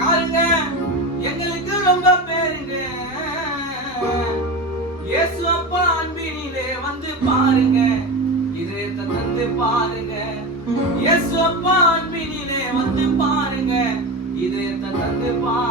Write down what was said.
காருங்க எங்களுக்கு ரொம்ப பேருங்க. இயேசு அப்பா அன்பினிலே வந்து பாருங்க, இதயத்தை தந்து பாருங்க. இயேசு அப்பா அன்பினிலே வந்து பாருங்க, இதயத்தை தந்து பாருங்க.